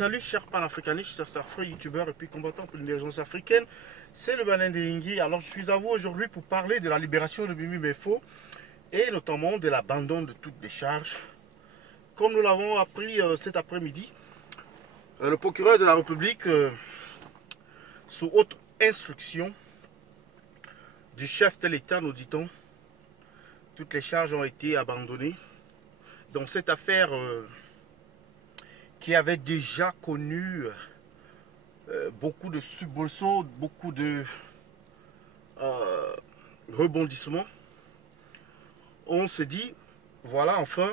Salut chers panafricanistes, chers frères youtubeurs et puis combattants pour l'émergence africaine, c'est le Banin de Yingui. Alors je suis à vous aujourd'hui pour parler de la libération de Mimi Mefo et notamment de l'abandon de toute décharge. Comme nous l'avons appris cet après-midi, le procureur de la République, sous haute instruction du chef de l'État, nous dit-on, toutes les charges ont été abandonnées. Dans cette affaire qui avait déjà connu beaucoup de soubresauts, beaucoup de rebondissements, on se dit, voilà enfin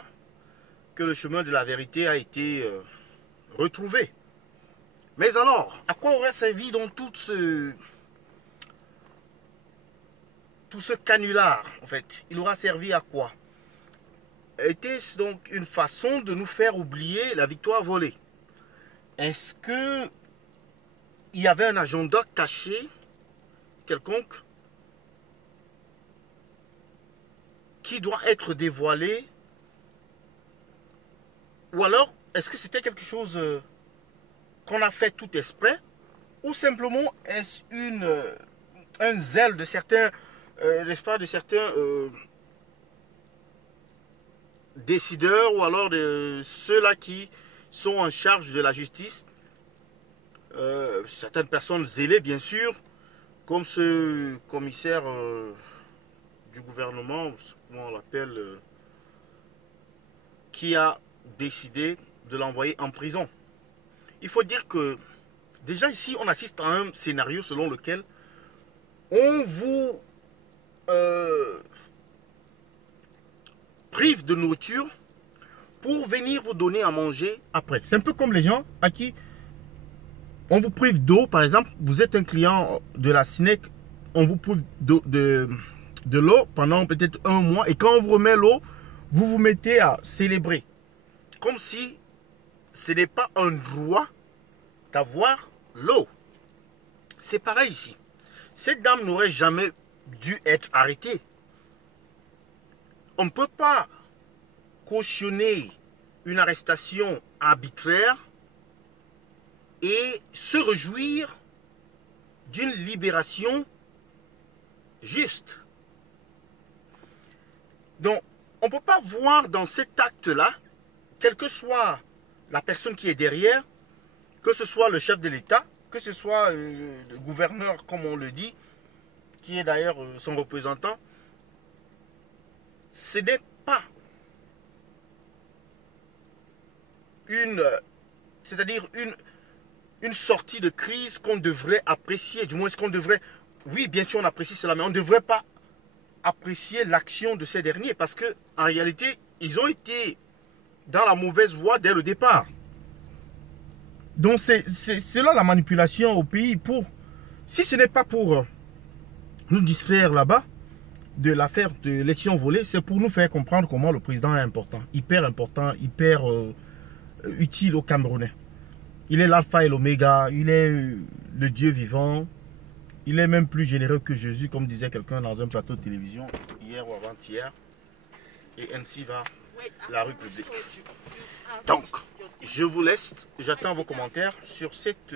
que le chemin de la vérité a été retrouvé. Mais alors, à quoi aurait servi donc tout ce canular, en fait? Il aura servi à quoi? Était-ce donc une façon de nous faire oublier la victoire volée? Est-ce que il y avait un agenda caché quelconque qui doit être dévoilé? Ou alors, est-ce que c'était quelque chose qu'on a fait tout exprès? Ou simplement est-ce un zèle de certains, n'est-ce pas, de certains décideurs, ou alors de ceux-là qui sont en charge de la justice, certaines personnes zélées bien sûr, comme ce commissaire du gouvernement, comment on l'appelle, qui a décidé de l'envoyer en prison. Il faut dire que déjà ici on assiste à un scénario selon lequel on vous prive de nourriture pour venir vous donner à manger après. C'est un peu comme les gens à qui on vous prive d'eau. Par exemple, vous êtes un client de la SNEC, on vous prive de l'eau pendant peut-être un mois, et quand on vous remet l'eau, vous vous mettez à célébrer. Comme si ce n'est pas un droit d'avoir l'eau. C'est pareil ici. Cette dame n'aurait jamais dû être arrêtée. On ne peut pas cautionner une arrestation arbitraire et se réjouir d'une libération juste. Donc, on ne peut pas voir dans cet acte-là, quelle que soit la personne qui est derrière, que ce soit le chef de l'État, que ce soit le gouverneur, comme on le dit, qui est d'ailleurs son représentant, ce n'est pas une sortie de crise qu'on devrait apprécier, du moins ce qu'on devrait, oui bien sûr on apprécie cela, mais on ne devrait pas apprécier l'action de ces derniers, parce que en réalité ils ont été dans la mauvaise voie dès le départ. Donc c'est là la manipulation au pays, pour, si ce n'est pas pour nous distraire là-bas de l'affaire de l'élection volée, c'est pour nous faire comprendre comment le président est important, hyper utile aux Camerounais. Il est l'alpha et l'oméga, il est le Dieu vivant, il est même plus généreux que Jésus, comme disait quelqu'un dans un plateau de télévision hier ou avant-hier, et ainsi va la République. Donc, je vous laisse, j'attends vos commentaires sur cette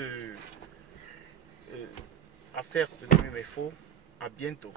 affaire de Mimi Mefo. À bientôt.